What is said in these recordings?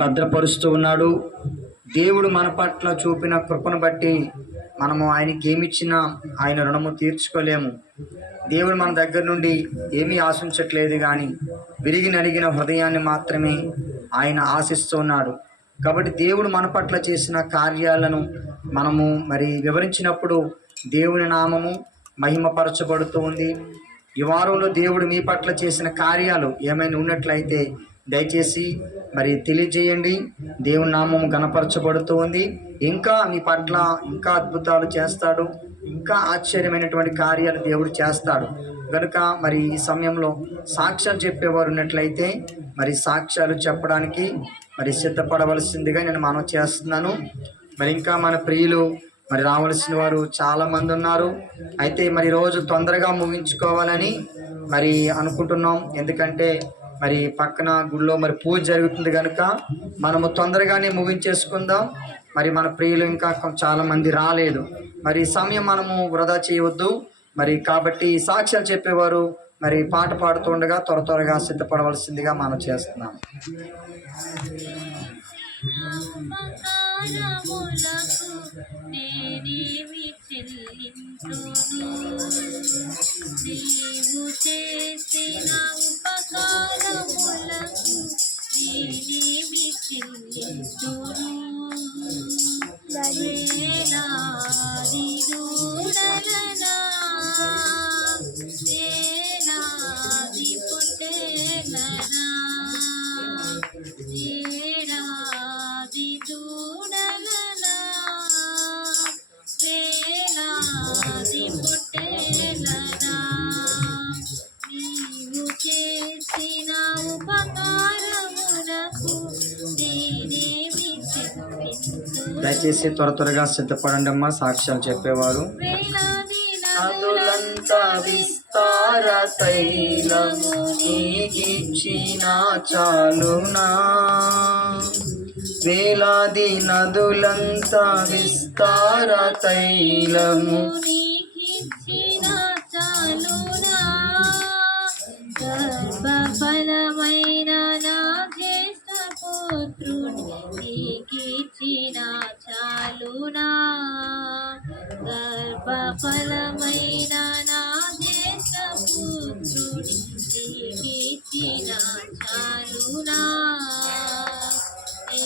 భద్రపరుస్తూ ఉన్నాడు. దేవుడు మన పట్ల చూపిన కృపను బట్టి మనము ఆయనకి ఏమిచ్చినా ఆయన రుణము తీర్చుకోలేము. దేవుడు మన దగ్గర నుండి ఏమీ ఆశించట్లేదు, కానీ విరిగి నలిగిన హృదయాన్ని మాత్రమే ఆయన ఆశిస్తూ ఉన్నాడు. కాబట్టి దేవుడు మన పట్ల చేసిన కార్యాలను మనము వివరించినప్పుడు దేవుని నామము మహిమపరచబడుతూ ఉంది. ఈ వారంలో దేవుడు మీ పట్ల చేసిన కార్యాలు ఏమైనా ఉన్నట్లయితే దయచేసి తెలియజేయండి. దేవుని నామము గణపరచబడుతూ ఉంది. ఇంకా మీ పట్ల ఇంకా అద్భుతాలు చేస్తాడు, ఇంకా ఆశ్చర్యమైనటువంటి కార్యాలు దేవుడు చేస్తాడు. కనుక ఈ సమయంలో సాక్ష్యాలు చెప్పేవారు ఉన్నట్లయితే సాక్ష్యాలు చెప్పడానికి సిద్ధపడవలసిందిగా నేను మనవి చేస్తున్నాను. ఇంకా మన ప్రియులు రావాల్సిన వారు చాలామంది ఉన్నారు. అయితే రోజు తొందరగా ముగించుకోవాలని అనుకుంటున్నాం. ఎందుకంటే పక్కన గుళ్ళో పూజ జరుగుతుంది కనుక మనము తొందరగానే ముగించేసుకుందాం. మన ప్రియులు ఇంకా చాలామంది రాలేదు. సమయం మనము వృధా చేయవద్దు. కాబట్టి సాక్ష్యాలు చెప్పేవారు పాట పాడుతుండగా త్వరగా సిద్ధపడవలసిందిగా మనం చేస్తున్నాం. నీవు చేసిన ఉపకారములకు నేనేమి చెల్లింతును? వేలాది దూడలనా, వేలాది పొట్టేలనా, వేలాది దూడలనా, వేలాది పొట్టేలనా, నీవు చేసిన ఉపకారములకు నేనేమి చెల్లింతును? దయచేసి త్వరగా సిద్ధపడండి అమ్మా. సాక్ష్యాలు చెప్పేవారు నదులంతా విస్తార తైలము నీకిచ్చిన చాలునా, వేలాది నదులంతా విస్తార తైలము నీకిచ్చిన చాలునా, గర్భఫలమైన నా జ్యేష్ఠ పుత్రుని నీకిచ్చిన చాలునా, గర్భఫలమైన నా జ్యేష్ఠ పుత్రుని నీకిచ్చిన చాలునా,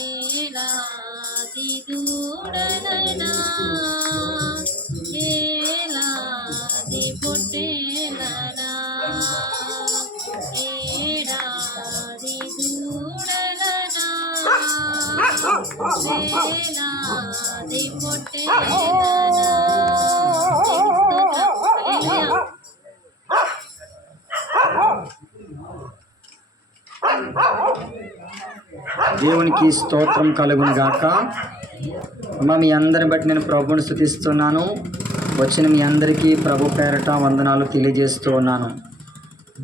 ఏలాది దూడలనా, ఏలాది పొట్టేలనా, ఏడాది దూడలనా, వేలాది పొట్టేలనా. దేవునికి స్తోత్రం కలుగును గాక. మీ అందరిని బట్టి నేను ప్రభువుని స్తుతిస్తున్నాను. వచ్చిన మీ అందరికీ ప్రభు పేరట వందనాలు తెలియజేస్తూ ఉన్నాను.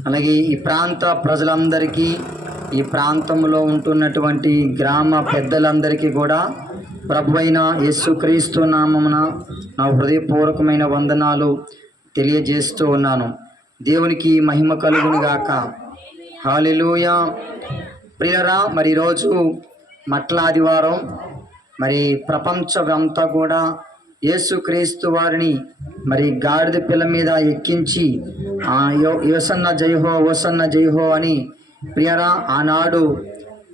అలాగే ఈ ప్రాంత ప్రజలందరికీ, ఈ ప్రాంతంలో ఉంటున్నటువంటి గ్రామ పెద్దలందరికీ కూడా ప్రభువైన యేసుక్రీస్తు నామమున నా హృదయపూర్వకమైన వందనాలు తెలియజేస్తూ ఉన్నాను. దేవునికి మహిమ కలుగును గాక. హల్లెలూయా. ప్రియరా, ఈరోజు మట్ల ఆదివారం. ప్రపంచమంతా కూడా యేసుక్రీస్తు వారిని గాడిద పిల్ల మీద ఎక్కించి యోసన్న జైహో, ఓసన్న జైహో అని ప్రియరా, ఆనాడు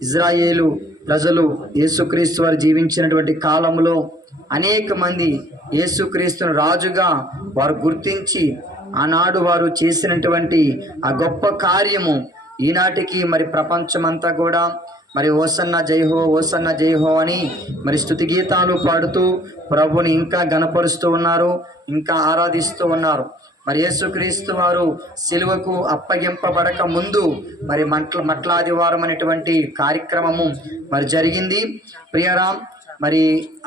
ఇజ్రాయేలు ప్రజలు యేసుక్రీస్తు వారు జీవించినటువంటి కాలంలో అనేక మంది యేసుక్రీస్తును రాజుగా వారు గుర్తించి ఆనాడు వారు చేసినటువంటి ఆ గొప్ప కార్యము ఈనాటికి ప్రపంచమంతా కూడా ఓసన్న జైహో, ఓసన్న జైహో అని స్తుతి గీతాలు పాడుతూ ప్రభుని ఇంకా గణపరుస్తూ ఉన్నారు, ఇంకా ఆరాధిస్తూ ఉన్నారు. యేసుక్రీస్తు వారు సిలువకు అప్పగింపబడక ముందు మట్ల ఆదివారం అనేటువంటి కార్యక్రమము జరిగింది. ప్రియరా,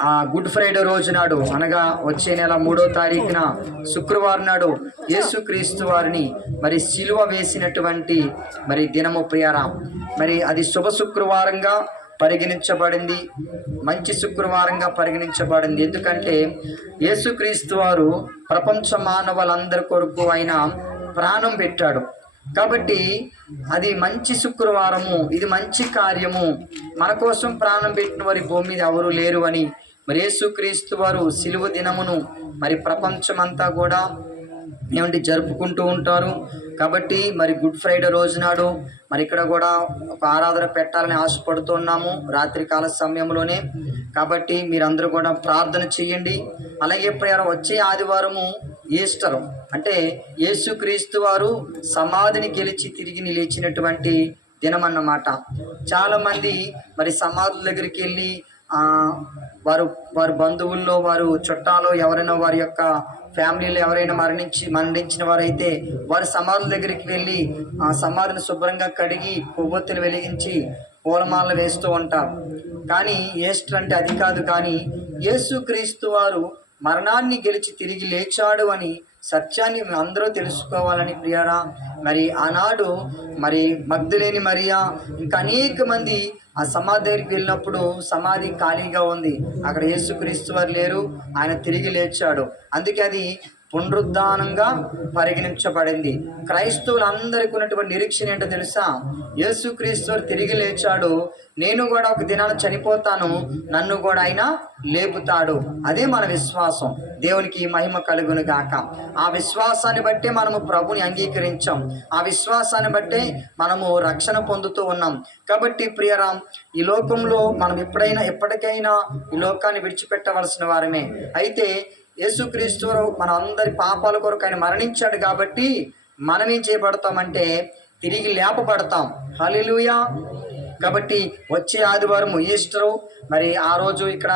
ఆ గుడ్ ఫ్రైడే రోజు నాడు, అనగా వచ్చే నెల 3వ తారీఖున శుక్రవారం నాడు యేసుక్రీస్తు వారిని సిలువ వేసినటువంటి దినము ప్రియరా. అది శుభ శుక్రవారంగా పరిగణించబడింది, మంచి శుక్రవారంగా పరిగణించబడింది. ఎందుకంటే యేసుక్రీస్తు వారు ప్రపంచ మానవులందరి కొరకు ఆయన ప్రాణం పెట్టాడు. కాబట్టి అది మంచి శుక్రవారము, ఇది మంచి కార్యము, మన కోసం ప్రాణం పెట్టిన వారి భూమి మీద ఎవరు లేరు అని మరి యేసుక్రీస్తు వారు సిలువ దినమును మరి ప్రపంచమంతా కూడా ఏమంటే జరుపుకుంటూ ఉంటారు. కాబట్టి మరి గుడ్ ఫ్రైడే రోజు నాడు మరి ఇక్కడ కూడా ఒక ఆరాధన పెట్టాలని ఆశపడుతున్నాము రాత్రికాల సమయంలోనే. కాబట్టి మీరందరూ కూడా ప్రార్థన చేయండి. అలాగే వచ్చే ఆదివారము ఈస్టర్, అంటే యేసుక్రీస్తు వారు సమాధిని గెలిచి తిరిగి లేచినటువంటి దినం అన్నమాట. చాలామంది మరి సమాధుల దగ్గరికి వెళ్ళి వారి బంధువుల్లో, వారు చుట్టాలో ఎవరైనా వారి యొక్క ఫ్యామిలీలో ఎవరైనా మరణించిన వారైతే వారి సమాధుల దగ్గరికి వెళ్ళి ఆ సమాధిని శుభ్రంగా కడిగి కొవ్వొత్తులు వెలిగించి పూలమాలలు వేస్తూ ఉంటారు. కానీ ఈస్టర్ అంటే అది కాదు. కానీ యేసుక్రీస్తు వారు మరణాన్ని గెలిచి తిరిగి లేచాడు అని సత్యాన్ని అందరూ తెలుసుకోవాలని ప్రియారా, మరి ఆనాడు మరి మగ్దలేని మరియా ఇంకా అనేక మంది ఆ సమాధి దగ్గరికి వెళ్ళినప్పుడు సమాధి ఖాళీగా ఉంది, అక్కడ యేసుక్రీస్తు వారు లేరు, ఆయన తిరిగి లేచాడు. అందుకే అది పునరుద్ధానంగా పరిగణించబడింది. క్రైస్తవులందరికీ ఉన్నటువంటి నిరీక్షణ ఏంటో తెలుసా? యేసుక్రీస్తు వారు తిరిగి లేచాడు, నేను కూడా ఒక దినాన చనిపోతాను, నన్ను కూడా ఆయన లేపుతాడు. అదే మన విశ్వాసం. దేవునికి మహిమ కలుగును గాక. ఆ విశ్వాసాన్ని బట్టే మనము ప్రభుని అంగీకరించాం, ఆ విశ్వాసాన్ని బట్టే మనము రక్షణ పొందుతూ ఉన్నాం. కాబట్టి ప్రియరా, ఈ లోకంలో మనం ఎప్పటికైనా ఈ లోకాన్ని విడిచిపెట్టవలసిన వారమే. అయితే యేసుక్రీస్తు మన అందరి పాపాల కొరకు ఆయన మరణించాడు కాబట్టి మనం ఏం చేయబడతామంటే తిరిగి లేపబడతాం. హల్లెలూయా. కాబట్టి వచ్చే ఆదివారం ఈస్టరు, మరి ఆ రోజు ఇక్కడ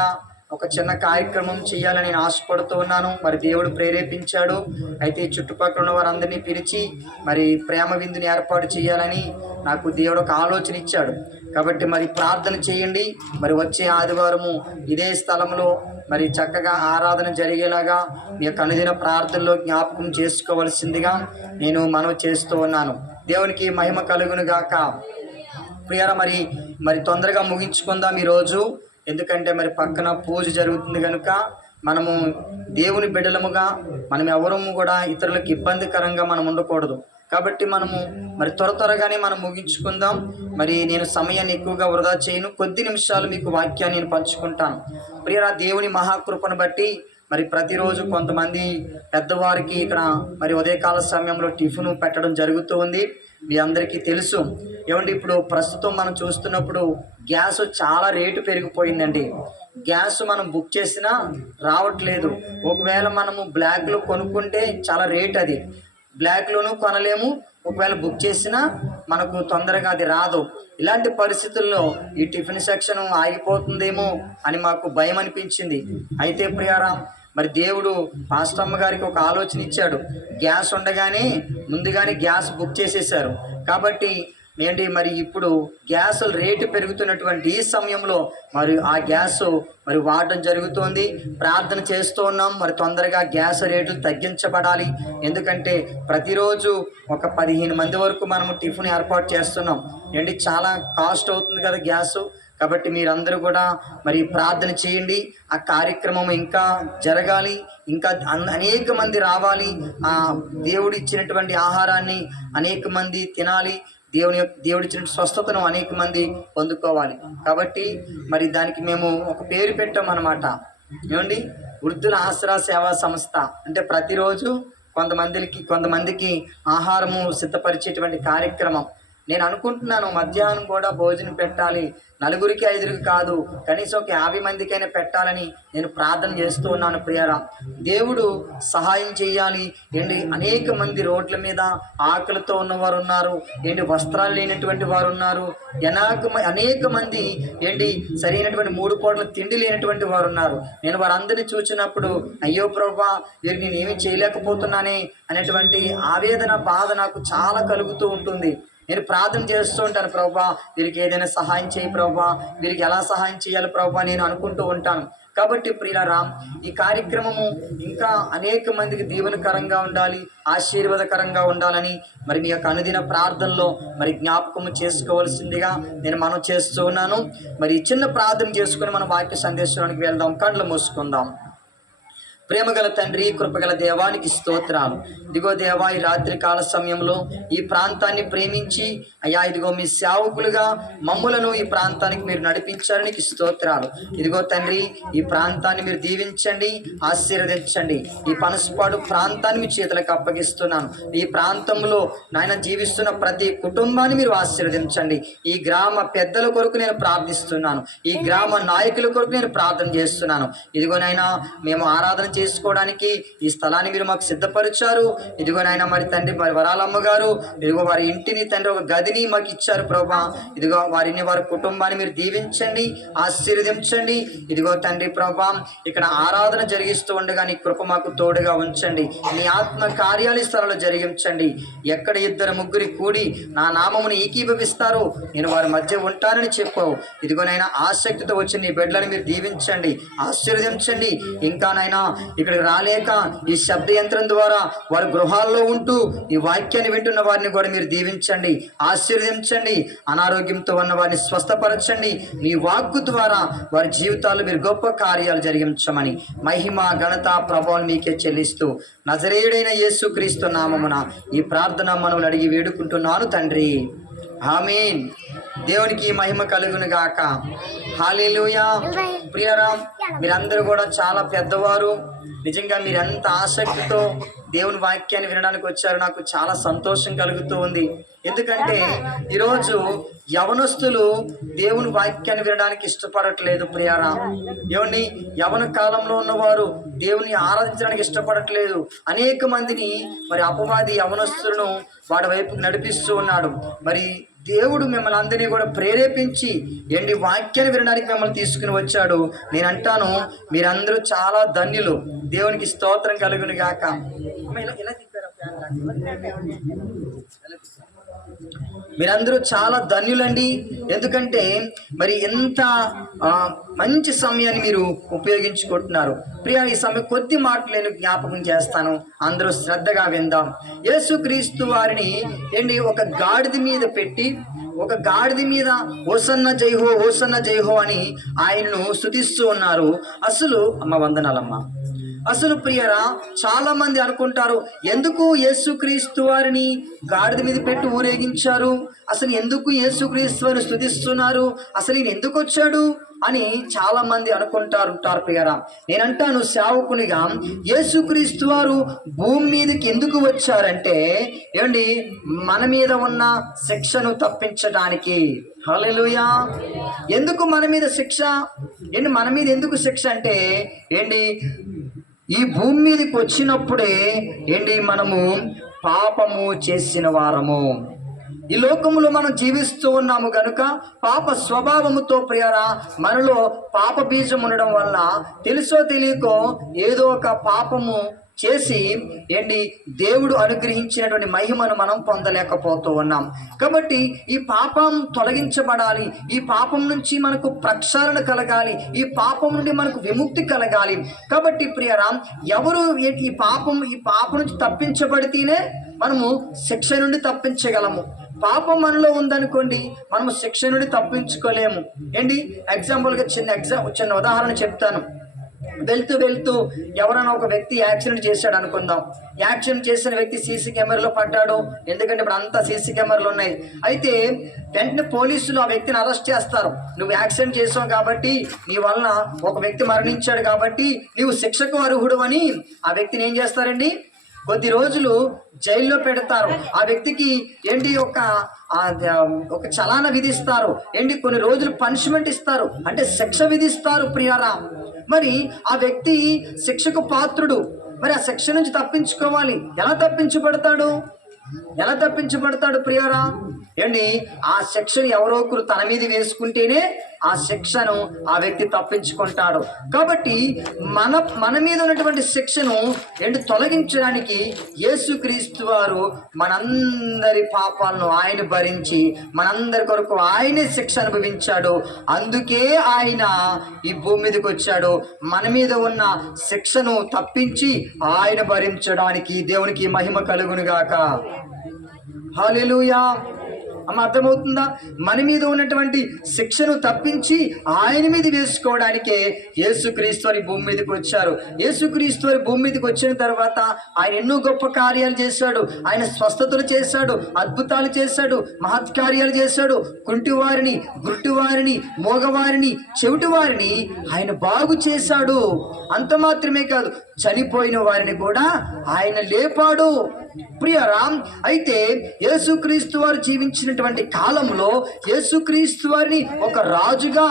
ఒక చిన్న కార్యక్రమం చేయాలని నేను ఆశపడుతూ ఉన్నాను. మరి దేవుడు ప్రేరేపించాడు. అయితే చుట్టుపక్కల ఉన్న వారందరినీ పిలిచి మరి ప్రేమ విందుని ఏర్పాటు చేయాలని నాకు దేవుడు ఒక ఆలోచన ఇచ్చాడు. కాబట్టి మరి ప్రార్థన చేయండి. మరి వచ్చే ఆదివారము ఇదే స్థలంలో మరి చక్కగా ఆరాధన జరిగేలాగా మీ యొక్క అనుదిన ప్రార్థనలో జ్ఞాపకం చేసుకోవలసిందిగా నేను మనవి చేస్తూ ఉన్నాను. దేవునికి మహిమ కలుగును గాక. ప్రియారా, మరి తొందరగా ముగించుకుందాం ఈరోజు. ఎందుకంటే మరి పక్కన పూజ జరుగుతుంది కనుక మనము దేవుని బిడ్డలముగా మనం ఎవరము కూడా ఇతరులకు ఇబ్బందికరంగా మనం ఉండకూడదు. కాబట్టి మనము మరి త్వరగానే మనం ముగించుకుందాం. మరి నేను సమయాన్ని ఎక్కువగా వృధా చేయను, కొద్ది నిమిషాలు మీకు వాక్యాన్ని నేను పంచుకుంటాను. ప్రియరా, దేవుని మహాకృపను బట్టి మరి ప్రతిరోజు కొంతమంది పెద్దవారికి ఇక్కడ మరి ఉదయకాల సమయంలో టిఫిన్ పెట్టడం జరుగుతూ ఉంది. మీ అందరికీ తెలుసు. ఏమంటే ఇప్పుడు ప్రస్తుతం మనం చూస్తున్నప్పుడు గ్యాస్ చాలా రేటు పెరిగిపోయిందండి. గ్యాస్ మనం బుక్ చేసినా రావట్లేదు. ఒకవేళ మనము బ్లాక్లో కొనుక్కుంటే చాలా రేట్, అది బ్లాక్లోనూ కొనలేము, ఒకవేళ బుక్ చేసినా మనకు తొందరగా అది రాదు. ఇలాంటి పరిస్థితుల్లో ఈ టిఫిన్ సెక్షన్ ఆగిపోతుందేమో అని మాకు భయం అనిపించింది. అయితే ప్రియారా, మరి దేవుడు పాస్టమ్మ గారికి ఒక ఆలోచన ఇచ్చాడు. గ్యాస్ ఉండగానే ముందుగానే గ్యాస్ బుక్ చేసేసారు. కాబట్టి మరి ఇప్పుడు గ్యాస్ రేటు పెరుగుతున్నటువంటి ఈ సమయంలో మరి ఆ గ్యాస్ మరి వాడడం జరుగుతోంది. ప్రార్థన చేస్తూ ఉన్నాం, మరి తొందరగా గ్యాస్ రేట్లు తగ్గించబడాలి. ఎందుకంటే ప్రతిరోజు ఒక 15 మంది వరకు మనము టిఫిన్ ఏర్పాటు చేస్తున్నాం. చాలా కాస్ట్ అవుతుంది కదా గ్యాసు. కాబట్టి మీరందరూ కూడా మరి ప్రార్థన చేయండి. ఆ కార్యక్రమం ఇంకా జరగాలి, ఇంకా అనేక మంది రావాలి. ఆ దేవుడు ఇచ్చినటువంటి ఆహారాన్ని అనేక మంది తినాలి. దేవుడు ఇచ్చిన స్వస్థతను అనేక మంది పొందుకోవాలి. కాబట్టి మరి దానికి మేము ఒక పేరు పెట్టామన్నమాట. ఏమండి, వృద్ధుల ఆసరా సేవా సంస్థ. అంటే ప్రతిరోజు కొంతమందికి ఆహారము సిద్ధపరిచేటువంటి కార్యక్రమం. నేను అనుకుంటున్నాను మధ్యాహ్నం కూడా భోజనం పెట్టాలి, 4కి 5కి కాదు, కనీసం ఒక 50 మందికైనా పెట్టాలని నేను ప్రార్థన చేస్తూ ఉన్నాను. ప్రియారా, దేవుడు సహాయం చేయాలి. అనేక మంది రోడ్ల మీద ఆకలితో ఉన్నవారు ఉన్నారు, వస్త్రాలు లేనటువంటి వారు ఉన్నారు, అనేక మంది సరైనటువంటి 3 పూటల తిండి లేనటువంటి వారు ఉన్నారు. నేను వారందరినీ చూసినప్పుడు అయ్యో ప్రభువా, వీరికి నేను ఏమీ చేయలేకపోతున్నానే అనేటువంటి ఆవేదన, బాధ నాకు చాలా కలుగుతూ ఉంటుంది. నేను ప్రార్థన చేస్తూ ఉంటాను, ప్రభువా వీరికి ఏదైనా సహాయం చేయి ప్రభువా, వీరికి ఎలా సహాయం చేయాలి ప్రభువా నేను అనుకుంటూ ఉంటాను. కాబట్టి ప్రియులారా, ఈ కార్యక్రమము ఇంకా అనేక మందికి దీవెనకరంగా ఉండాలి, ఆశీర్వాదకరంగా ఉండాలని మరి మీ యొక్క అనుదిన ప్రార్థనలో మరి జ్ఞాపకము చేసుకోవాల్సిందిగా నేను మనం చేస్తూ ఉన్నాను. మరి చిన్న ప్రార్థన చేసుకుని మనం వాక్య సందేశానికి వెళ్దాం. కళ్ళు మూసుకుందాం. ప్రేమగల తండ్రి, కృపగల దేవానికి స్తోత్రాలు. ఇదిగో దేవా, ఈ రాత్రి కాల సమయంలో ఈ ప్రాంతాన్ని ప్రేమించి అయ్యా ఇదిగో మీ సేవకులుగా మమ్ములను ఈ ప్రాంతానికి మీరు నడిపించారు, నీకు స్తోత్రాలు. ఇదిగో తండ్రి, ఈ ప్రాంతాన్ని మీరు దీవించండి, ఆశీర్వదించండి. ఈ పనసపాడు ప్రాంతాన్ని మీ చేతులకు అప్పగిస్తున్నాను. ఈ ప్రాంతంలో నాయన జీవిస్తున్న ప్రతి కుటుంబాన్ని మీరు ఆశీర్వదించండి. ఈ గ్రామ పెద్దల కొరకు నేను ప్రార్థిస్తున్నాను, ఈ గ్రామ నాయకుల కొరకు నేను ప్రార్థన చేస్తున్నాను. ఇదిగో నాయన, మేము ఆరాధన చేసుకోవడానికి ఈ స్థలాన్ని మీరు మాకు సిద్ధపరిచారు. ఇదిగో నాయన, మరి తండ్రి, మరి వరాలమ్మ గారు ఇదిగో వారి ఇంటిని తండ్రి ఒక గదిని మాకు ఇచ్చారు ప్రభా. ఇదిగో వారిని, వారి కుటుంబాన్ని మీరు దీవించండి, ఆశీర్వదించండి. ఇదిగో తండ్రి ప్రభా, ఇక్కడ ఆరాధన జరిగిస్తూ ఉండగా నీ కృప మాకు తోడుగా ఉంచండి. నీ ఆత్మ కార్యాలు ఈ స్థలంలో జరిగించండి. ఎక్కడ 2-3 కూడి నా నామమును ఏకీభవిస్తారో నేను వారి మధ్య ఉంటానని చెప్పావు. ఇదిగోనైనా ఆసక్తితో వచ్చి నీ బిడ్డలను మీరు దీవించండి, ఆశీర్వదించండి. ఇంకా నైనా ఇక్కడికి రాలేక ఈ శబ్ద యంత్రం ద్వారా వారి గృహాల్లో ఉంటూ ఈ వాక్యాన్ని వింటున్న వారిని కూడా మీరు దీవించండి, ఆశీర్వదించండి. అనారోగ్యంతో ఉన్న వారిని స్వస్థపరచండి. నీ వాక్కు ద్వారా వారి జీవితాల్లో మీరు గొప్ప కార్యాలు జరిగించమని మహిమ, ఘనత, ప్రభావం మీకే చెల్లిస్తూ నజరేయుడైన యేసుక్రీస్తు నామమున ఈ ప్రార్థన మనవులు అడిగి వేడుకుంటున్నాను తండ్రి, ఆమేన్. దేవునికి మహిమ కలుగును గాక. హల్లెలూయా. ప్రియరా, మీరందరూ కూడా చాలా పెద్దవారు. నిజంగా మీరు ఎంత ఆసక్తితో దేవుని వాక్యాన్ని వినడానికి వచ్చారు, నాకు చాలా సంతోషం కలుగుతూ ఉంది. ఎందుకంటే ఈరోజు యవనస్తులు దేవుని వాక్యాన్ని వినడానికి ఇష్టపడట్లేదు. ప్రియారా, ఏమండి, యవన కాలంలో ఉన్నవారు దేవుని ఆరాధించడానికి ఇష్టపడట్లేదు. అనేక మందిని మరి అపవాది యవనస్తులను వాడి వైపుకు నడిపిస్తూ ఉన్నాడు. మరి దేవుడు మిమ్మల్ని అందరినీ కూడా ప్రేరేపించి ఏంటి వాక్యాన్ని వినడానికి మిమ్మల్ని తీసుకుని వచ్చాడు. నేను అంటాను, మీరందరూ చాలా ధన్యులు. దేవునికి స్తోత్రం కలుగును గాక. మీరందరూ చాలా ధన్యులండి. ఎందుకంటే మరి ఎంత మంచి సమయాన్ని మీరు ఉపయోగించుకుంటున్నారు. ప్రియా, ఈ సమయం కొద్ది మాటలు నేను జ్ఞాపకం చేస్తాను, అందరూ శ్రద్ధగా విందాం. యేసుక్రీస్తు వారిని ఏంటి ఒక గాడిద మీద పెట్టి, ఒక గాడిద మీద హోసన్న జైహో, హోసన్న జైహో అని ఆయనను స్తుతిస్తూ ఉన్నారు. అసలు అమ్మ వందనాలమ్మ. అసలు ప్రియరా, చాలా మంది అనుకుంటారు, ఎందుకు యేసుక్రీస్తు వారిని గాడిద మీద పెట్టి ఊరేగించారు, అసలు ఎందుకు యేసుక్రీస్తు వారిని స్తుతిస్తున్నారు, అసలు ఈయన ఎందుకు వచ్చాడు అని చాలా మంది అనుకుంటారు ప్రియరా. నేనంటాను, సేవకునిగా యేసుక్రీస్తు వారు భూమి మీదకి ఎందుకు వచ్చారంటే ఏమండి, మన మీద ఉన్న శిక్షను తప్పించడానికి. హల్లెలూయా. ఎందుకు మన మీద శిక్ష? ఏంటి మన మీద ఎందుకు శిక్ష అంటే ఏంటి, ఈ భూమి మీదకి వచ్చినప్పుడే ఏంటి మనము పాపము చేసిన వారము. ఈ లోకములో మనం జీవిస్తూ ఉన్నాము గనుక పాప స్వభావముతో ప్రియరా మనలో పాప బీజం ఉండడం వల్ల తెలుసో తెలియకో ఏదో ఒక పాపము చేసి ఏంటి దేవుడు అనుగ్రహించినటువంటి మహిమను మనం పొందలేకపోతూ ఉన్నాం. కాబట్టి ఈ పాపం తొలగించబడాలి, ఈ పాపం నుంచి మనకు ప్రక్షాళన కలగాలి, ఈ పాపం నుండి మనకు విముక్తి కలగాలి. కాబట్టి ప్రియరా, ఎవరు ఈ పాపం నుంచి తప్పించబడితేనే మనము శిక్ష నుండి తప్పించగలము. పాపం మనలో ఉందనుకోండి, మనము శిక్ష నుండి తప్పించుకోలేము. ఏంటి, ఎగ్జాంపుల్గా చిన్న ఉదాహరణ చెప్తాను. వెళ్తూ ఎవరైనా ఒక వ్యక్తి యాక్సిడెంట్ చేశాడు అనుకుందాం. యాక్సిడెంట్ చేసిన వ్యక్తి సీసీ కెమెరాలో పడ్డాడు. ఎందుకంటే ఇప్పుడు అంతా సీసీ కెమెరాలు ఉన్నాయి. అయితే వెంటనే పోలీసులు ఆ వ్యక్తిని అరెస్ట్ చేస్తారు. నువ్వు యాక్సిడెంట్ చేసావు కాబట్టి, నీ వలన ఒక వ్యక్తి మరణించాడు కాబట్టి నువ్వు శిక్షకు అర్హుడు అని ఆ వ్యక్తిని ఏం చేస్తారండి, కొద్ది రోజులు జైల్లో పెడతారు. ఆ వ్యక్తికి ఏంటి ఒక చలాన విధిస్తారు. ఏంటి కొన్ని రోజులు పనిష్మెంట్ ఇస్తారు, అంటే శిక్ష విధిస్తారు ప్రియారా. మరి ఆ వ్యక్తి శిక్షకు పాత్రుడు. మరి ఆ శిక్ష నుంచి తప్పించుకోవాలి. ఎలా తప్పించబడతాడు ప్రియారా? ఏంటి, ఆ శిక్షను ఎవరో ఒకరు తన మీద వేసుకుంటేనే ఆ శిక్షను ఆ వ్యక్తి తప్పించుకుంటాడు. కాబట్టి మన మీద ఉన్నటువంటి శిక్షను తొలగించడానికి యేసుక్రీస్తు వారు మనందరి పాపాలను ఆయన భరించి మనందరి కొరకు ఆయనే శిక్ష అనుభవించాడు. అందుకే ఆయన ఈ భూమి మీదకి వచ్చాడు, మన మీద ఉన్న శిక్షను తప్పించి ఆయన భరించడానికి. దేవునికి మహిమ కలుగునుగాక. హల్లెలూయా. అమ్మ అర్థమవుతుందా? మన మీద ఉన్నటువంటి శిక్షను తప్పించి ఆయన మీద వేసుకోవడానికే యేసుక్రీస్తు వారి భూమి మీదకి వచ్చారు. యేసుక్రీస్తు వారి భూమి మీదకి వచ్చిన తర్వాత ఆయన ఎన్నో గొప్ప కార్యాలు చేశాడు. ఆయన స్వస్థతలు చేశాడు, అద్భుతాలు చేశాడు, మహత్కార్యాలు చేశాడు. కుంటివారిని, గుడ్డివారిని, మోగవారిని, చెవిటి వారిని ఆయన బాగు చేశాడు. అంత మాత్రమే కాదు, చనిపోయిన వారిని కూడా ఆయన లేపాడు. ప్రియరామ్, అయితే యేసుక్రీస్తు వారు జీవించినటువంటి కాలంలో యేసుక్రీస్తు వారిని ఒక రాజుగా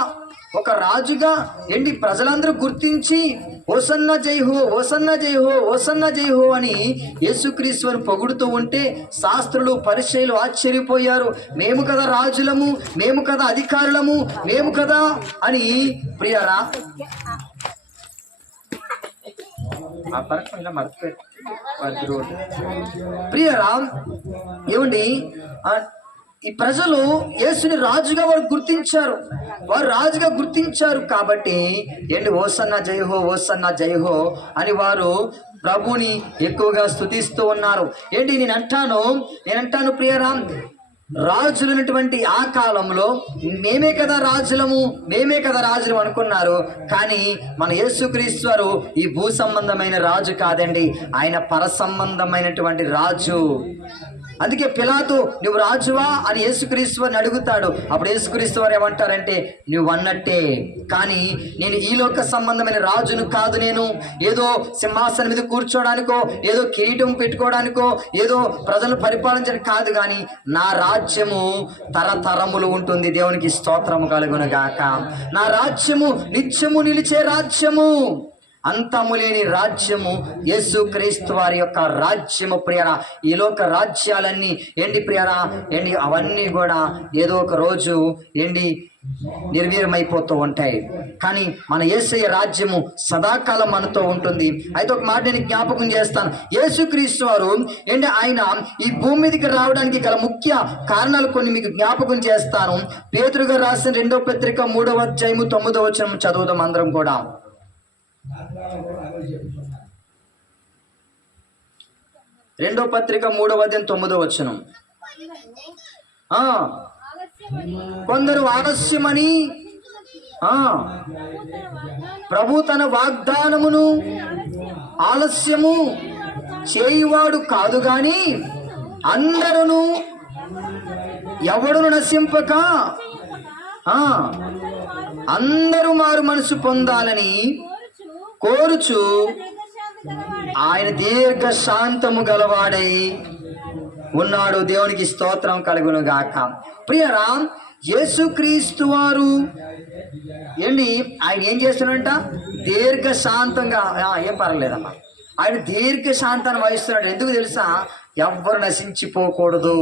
ప్రజలందరూ గుర్తించి ఓసన్న జై హో, ఓసన్న జై హో, ఓసన్న జై హో అని యేసుక్రీస్తు వారిని పొగుడుతూ ఉంటే శాస్త్రులు, పరిచయులు ఆశ్చర్యపోయారు. మేము కదా రాజులము, మేము కదా అధికారులము, మేము కదా అని. ప్రియరా, ప్రియరామ్ ఏమండి, ఈ ప్రజలు యేసుని రాజుగా వారు గుర్తించారు కాబట్టి ఓసన్న జైహో, ఓసన్న జైహో అని వారు ప్రభుని ఎక్కువగా స్తుతిస్తూ ఉన్నారు. నేను అంటాను ప్రియరామ్, రాజులైనటువంటి ఆ కాలంలో మేమే కదా రాజులము అనుకున్నారు. కానీ మన యేసుక్రీస్తు వారు ఈ భూ సంబంధమైన రాజు కాదండి, ఆయన పర సంబంధమైనటువంటి రాజు. అందుకే పిలాతు నువ్వు రాజువా అని యేసుక్రీస్తు వారిని అడుగుతాడు. అప్పుడు యేసుక్రీస్తు వారు ఏమంటారంటే, నువ్వు అన్నట్టే, కానీ నేను ఈ లోక సంబంధమైన రాజును కాదు. నేను ఏదో సింహాసనం మీద కూర్చోడానికో, ఏదో కిరీటం పెట్టుకోవడానికో, ఏదో ప్రజలను పరిపాలించడానికి కాదు, కానీ నా రాజ్యము తరతరములు ఉంటుంది. దేవునికి స్తోత్రము కలుగును గాక. నా రాజ్యము నిత్యము నిలిచే రాజ్యము, అంతము లేని రాజ్యము యేసుక్రీస్తు వారి యొక్క రాజ్యము. ప్రియరా, ఈ లోక రాజ్యాలన్నీ ప్రియరా అవన్నీ కూడా ఏదో ఒక రోజు నిర్వీర్యమైపోతూ ఉంటాయి. కానీ మన యేసయ్య రాజ్యము సదాకాలం మనతో ఉంటుంది. అయితే ఒక మాట నేను జ్ఞాపకం చేస్తాను. యేసుక్రీస్తు వారు ఆయన ఈ భూమి మీదకి రావడానికి గల ముఖ్య కారణాలు కొన్ని మీకు జ్ఞాపకం చేస్తాను. పేతురు గారు రాసిన 2వ పత్రిక 3వ అధ్యాయము 9వ వచనం చదువుదాం అందరం కూడా. 2వ పత్రిక 3వ అధ్యాయం 9వ వచనం. కొందరు ఆలస్యమని ప్రభు తన వాగ్దానమును ఆలస్యము చేయువాడు కాదు గాని అందరూ ఎవడును నశింపక అందరూ మారు మనసు పొందాలని కోరుచు ఆయన దీర్ఘ శాంతము గలవాడై ఉన్నాడు. దేవునికి స్తోత్రం కలుగును గాక. ప్రియరామ్, యేసుక్రీస్తు వారు ఆయన ఏం చేస్తున్నాడంట? దీర్ఘ శాంతంగా, ఏం పర్వాలేదమ్మా, ఆయన దీర్ఘ శాంతాన్ని వహిస్తున్నాడు. ఎందుకు తెలుసా? ఎవ్వరు నశించిపోకూడదు.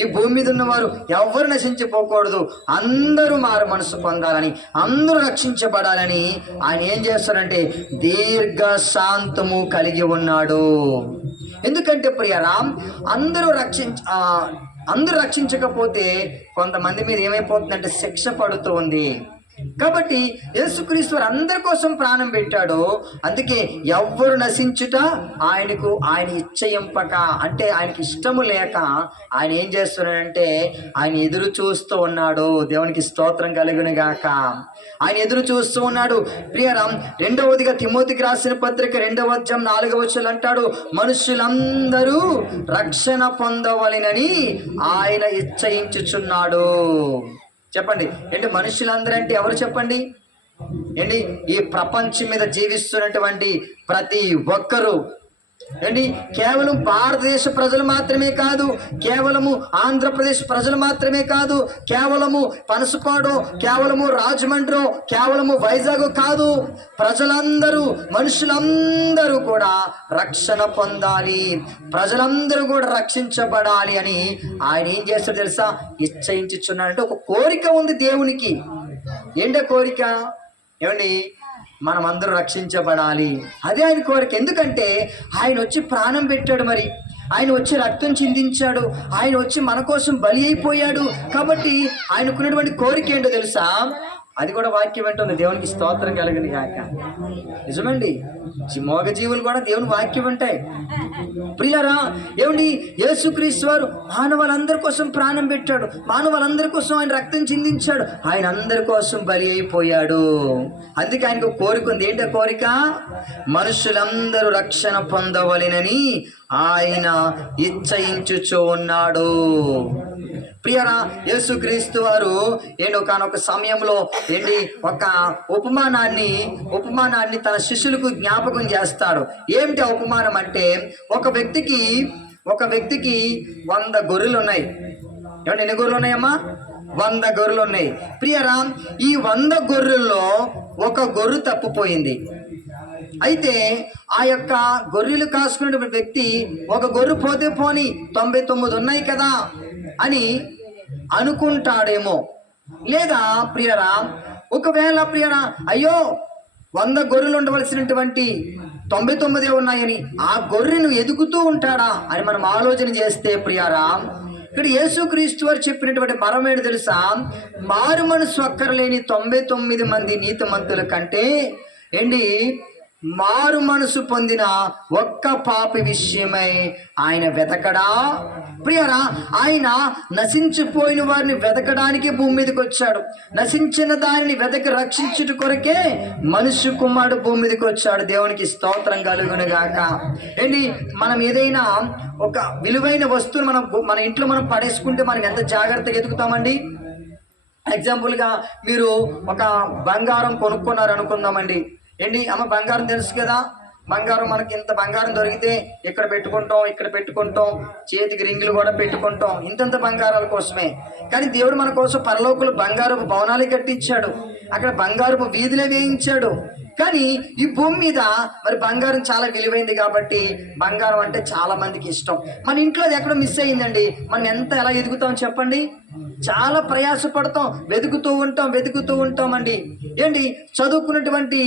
ఈ భూమి మీద ఉన్నవారు ఎవ్వరు నశించిపోకూడదు, అందరూ మారు మనసు పొందాలని, అందరూ రక్షించబడాలని ఆయన ఏం చేస్తారంటే దీర్ఘ శాంతము కలిగి ఉన్నాడు. ఎందుకంటే ప్రియరామ్, అందరూ రక్షించకపోతే కొంతమంది మీద ఏమైపోతుందంటే శిక్ష పడుతూ ఉంది. కాబట్టి యేసుక్రీస్తు వారు అందరి కోసం ప్రాణం పెట్టాడు. అందుకే ఎవ్వరు నశించుట ఆయన ఇచ్చయింపక, అంటే ఆయనకి ఇష్టము లేక ఆయన ఏం చేస్తున్నాడంటే ఆయన ఎదురు చూస్తూ ఉన్నాడు. దేవునికి స్తోత్రం కలుగును గాక. ఆయన ఎదురు చూస్తూ ఉన్నాడు. ప్రియరామ్, 2వదిగా తిమోతికి రాసిన పత్రిక 2వ అధ్యాయం 4వ వచనం అంటాడు, మనుషులందరూ రక్షణ పొందవలెనని ఆయన ఇచ్చయించుచున్నాడు. చెప్పండి, మనుషులందరూ అంటే ఎవరు చెప్పండి? ఈ ప్రపంచం మీద జీవిస్తున్నటువంటి ప్రతి ఒక్కరూ కేవలం భారతదేశ ప్రజలు మాత్రమే కాదు, కేవలము ఆంధ్రప్రదేశ్ ప్రజలు మాత్రమే కాదు, కేవలము పనసపాడు, కేవలము రాజమండ్రి, కేవలము వైజాగ్ కాదు, ప్రజలందరూ, మనుషులందరూ కూడా రక్షణ పొందాలి, ప్రజలందరూ కూడా రక్షించబడాలి అని ఆయన ఏం చేస్తాడు తెలుసా? ఇచ్చయించుచున్నాడంటే ఒక కోరిక ఉంది దేవునికి. కోరిక? మనం అందరూ రక్షించబడాలి, అదే ఆయన కోరిక. ఎందుకంటే ఆయన వచ్చి ప్రాణం పెట్టాడు, మరి ఆయన వచ్చి రక్తం చిందించాడు, ఆయన వచ్చి మన కోసం బలి అయిపోయాడు. కాబట్టి ఆయనకున్నటువంటి కోరిక ఏంటో తెలుసా? అది కూడా వాక్యం వింటుంది. దేవునికి స్తోత్రం కలిగింది కాక. నిజమండి, మోగ జీవులు కూడా దేవుని వాక్యం వింటాయి. ప్రియులారా, ఏమండి, యేసుక్రీస్తు వారు మానవులందరి కోసం ప్రాణం పెట్టాడు. మానవులందరి కోసం ఆయన రక్తం చిందించాడు. ఆయన అందరి కోసం బలి అయిపోయాడు. అందుకే ఆయనకు కోరిక ఉంది. ఏంటో కోరిక? మనుషులందరూ రక్షణ పొందవలెనని ఆయన ఇచ్చయించుచూ ఉన్నాడు. ప్రియరా, యేసుక్రీస్తు వారు ఒకనొక సమయంలో ఒక ఉపమానాన్ని తన శిష్యులకు జ్ఞాపకం చేస్తాడు. ఏమిటి ఆ ఉపమానం అంటే, ఒక వ్యక్తికి 100 గొర్రెలు ఉన్నాయి. ఏమంటే ఎన్ని గొర్రెలు ఉన్నాయమ్మా? 100 గొర్రెలు ఉన్నాయి. ప్రియరా, ఈ 100 గొర్రెల్లో ఒక గొర్రె తప్పిపోయింది. అయితే ఆ యొక్క గొర్రెలు కాసుకునే వ్యక్తి ఒక గొర్రె పోతే పోని 99 ఉన్నాయి కదా అని అనుకుంటాడేమో. లేదా ప్రియరా, ఒకవేళ ప్రియరా, అయ్యో 100 గొర్రెలు ఉండవలసినటువంటి 99 ఉన్నాయని ఆ గొర్రెను ఎదుగుతూ ఉంటాడా అని మనం ఆలోచన చేస్తే ప్రియరా, ఇక్కడ యేసుక్రీస్తు వారు చెప్పినటువంటి మరం ఏంటి తెలుసా? మారు మనసు అక్కరలేని 99 మంది నీతిమంతుల కంటే మారు మనసు పొందిన ఒక్క పాపి విషయమై ఆయన వెతకడా? ప్రియరా, ఆయన నశించిపోయిన వారిని వెతకడానికి భూమి మీదకి వచ్చాడు. నశించిన దానిని వెతకి రక్షించుట కొరకే మనుష్య కుమారుడు భూమి మీదకి వచ్చాడు. దేవునికి స్తోత్రం కలుగును గాక. మనం ఏదైనా ఒక విలువైన వస్తువును మన ఇంట్లో మనం పడేసుకుంటే మనం ఎంత జాగ్రత్తగా ఎదుగుతామండి. ఎగ్జాంపుల్గా మీరు ఒక బంగారం కొనుక్కున్నారు అనుకుందామండి. అమ్మ, బంగారం తెలుసు కదా, బంగారం మనకి ఇంత బంగారం దొరికితే ఇక్కడ పెట్టుకుంటాం, చేతికి రింగులు కూడా పెట్టుకుంటాం, ఇంతంత బంగారాల కోసమే. కానీ దేవుడు మన కోసం పరలోకులు బంగారపు భవనాలే కట్టించాడు, అక్కడ బంగారపు వీధులే వేయించాడు. కానీ ఈ భూమి మీద మరి బంగారం చాలా విలువైంది కాబట్టి బంగారం అంటే చాలా మందికి ఇష్టం. మన ఇంట్లో అది ఎక్కడ మిస్ అయ్యిందండి. మనం ఎలా ఎదుగుతాం చెప్పండి? చాలా ప్రయాసపడతాం, వెతుకుతూ ఉంటాం అండి. చదువుకున్నటువంటి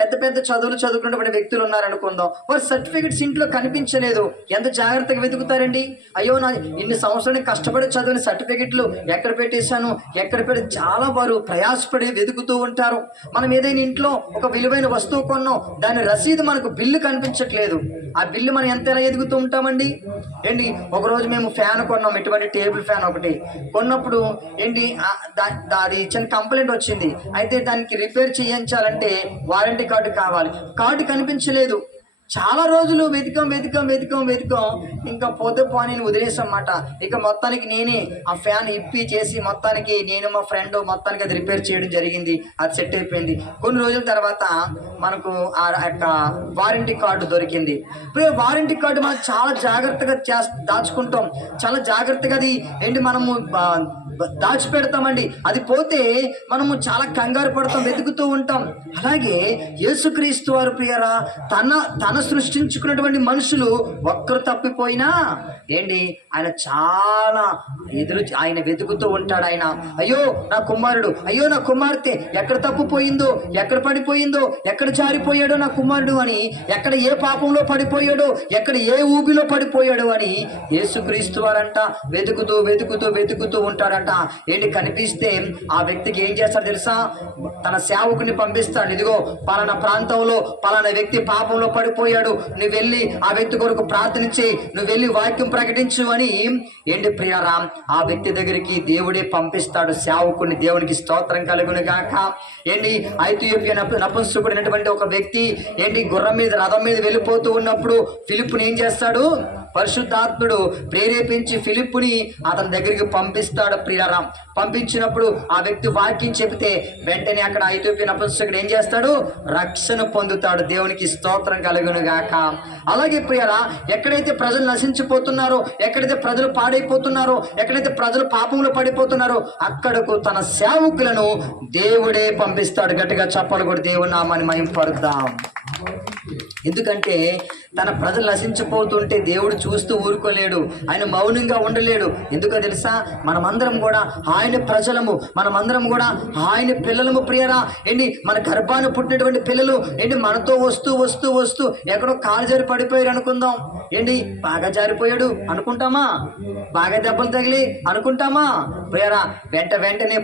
పెద్ద చదువులు చదువుకున్నటువంటి వ్యక్తులు ఉన్నారనుకుందాం, వారి సర్టిఫికెట్స్ ఇంట్లో కనిపించలేదు. ఎంత జాగ్రత్తగా వెతుకుతారండి. అయ్యో, నా ఇన్ని సంవత్సరాలు కష్టపడి చదివిన సర్టిఫికెట్లు ఎక్కడ పెట్టేశాను, చాలా వారు ప్రయాసపడి వెతుకుతూ ఉంటారు. మనం ఏదైనా ఇంట్లో ఒక విలువైన వస్తువు కొన్నాం, దాని రసీదు మనకు బిల్లు కనిపించట్లేదు. ఆ బిల్లు మనం ఎలా ఎదుగుతూ ఉంటామండి. ఒకరోజు మేము ఫ్యాన్ కొన్నాం, ఎటువంటి టేబుల్ ఫ్యాన్ ఒకటి కొన్నప్పుడు అది చిన్న కంప్లైంట్ వచ్చింది. అయితే దానికి రిపేర్ చేయించాలంటే వారంటీ కార్డు కావాలి. కార్డు కనిపించలేదు. చాలా రోజులు వెతికాం. ఇంకా పోతే పోనీ వదిలేసన్నమాట. ఇక మొత్తానికి నేనే ఆ ఫ్యాన్ చేసి మొత్తానికి నేను మా ఫ్రెండ్ మొత్తానికి అది రిపేర్ చేయడం జరిగింది. అది సెట్ అయిపోయింది. కొన్ని రోజుల తర్వాత మనకు ఆ యొక్క వారంటీ కార్డు దొరికింది. ఇప్పుడు వారంటీ కార్డు మనం చాలా జాగ్రత్తగా దాచుకుంటాం, చాలా జాగ్రత్తగా అది మనము దాచిపెడతామండి. అది పోతే మనము చాలా కంగారు పడతాం, వెతుకుతూ ఉంటాం. అలాగే యేసుక్రీస్తు వారు ప్రియరా, తన సృష్టించుకున్నటువంటి మనుషులు ఒక్కరు తప్పిపోయినా ఆయన చాలా ఆయన వెతుకుతూ ఉంటాడు. ఆయన అయ్యో నా కుమారుడు, అయ్యో నా కుమార్తె ఎక్కడ తప్పిపోయిందో, ఎక్కడ పడిపోయిందో, ఎక్కడ జారిపోయాడో నా కుమారుడు అని, ఎక్కడ ఏ పాపంలో పడిపోయాడో, ఎక్కడ ఏ ఊబిలో పడిపోయాడో అని యేసుక్రీస్తు వారంట వెతుకుతూ ఉంటాడంట. కనిపిస్తే ఆ వ్యక్తికి ఏం చేస్తాడు తెలుసా? తన సేవకుని పంపిస్తాడు. ఇదిగో పలానా ప్రాంతంలో పలానా వ్యక్తి పాపంలో పడిపోయాడు, నువ్వు వెళ్ళి ఆ వ్యక్తి కొరకు ప్రార్థించి నువ్వు వెళ్ళి వాక్యం ప్రకటించు అని ప్రియరా ఆ వ్యక్తి దగ్గరికి దేవుడే పంపిస్తాడు సేవకుని. దేవునికి స్తోత్రం కలుగును గాక. ఐథియోపియా నపుంసకుడైనటువంటి ఒక వ్యక్తి గుర్రం మీద రథం మీద వెళ్ళిపోతూ ఉన్నప్పుడు ఫిలిప్పుని ఏం చేస్తాడు? పరిశుద్ధాత్ముడు ప్రేరేపించి ఫిలిప్పుని అతని దగ్గరికి పంపిస్తాడు. ప్రియరా, పంపించినప్పుడు ఆ వ్యక్తి వాక్యం చెబితే వెంటనే అక్కడ ఐథియోపియా నపుంసకుడు ఏం చేస్తాడు? రక్షణ పొందుతాడు. దేవునికి స్తోత్రం కలుగును గాక. అలాగే ప్రియరా, ఎక్కడైతే ప్రజలు నశించిపోతున్నారో, ఎక్కడైతే ప్రజలు పాడైపోతున్నారో, ఎక్కడైతే ప్రజలు పాపంలో పడిపోతున్నారో అక్కడకు తన సేవకులను దేవుడే పంపిస్తాడు. గట్టిగా చప్పలు కూడా దేవుని నామాన్ని మహిమపరుద్దాం. ఎందుకంటే తన ప్రజలు నశించిపోతుంటే దేవుడు చూస్తూ ఊరుకోలేడు, ఆయన మౌనంగా ఉండలేడు. ఎందుకో తెలుసా? మనమందరం కూడా ఆయన ప్రజలము, మనమందరం కూడా ఆయన పిల్లలము ప్రియరా. ఏంటి, మన గర్భాన్ని పుట్టినటువంటి పిల్లలు ఏంటి మనతో వస్తూ వస్తూ వస్తూ ఎక్కడో కాలు జారి పడిపోయారు అనుకుందాం. ఏంటి, బాగా జారిపోయాడు అనుకుంటామా? బాగా దెబ్బలు తగిలి అనుకుంటామా? ప్రియరా, వెంటనే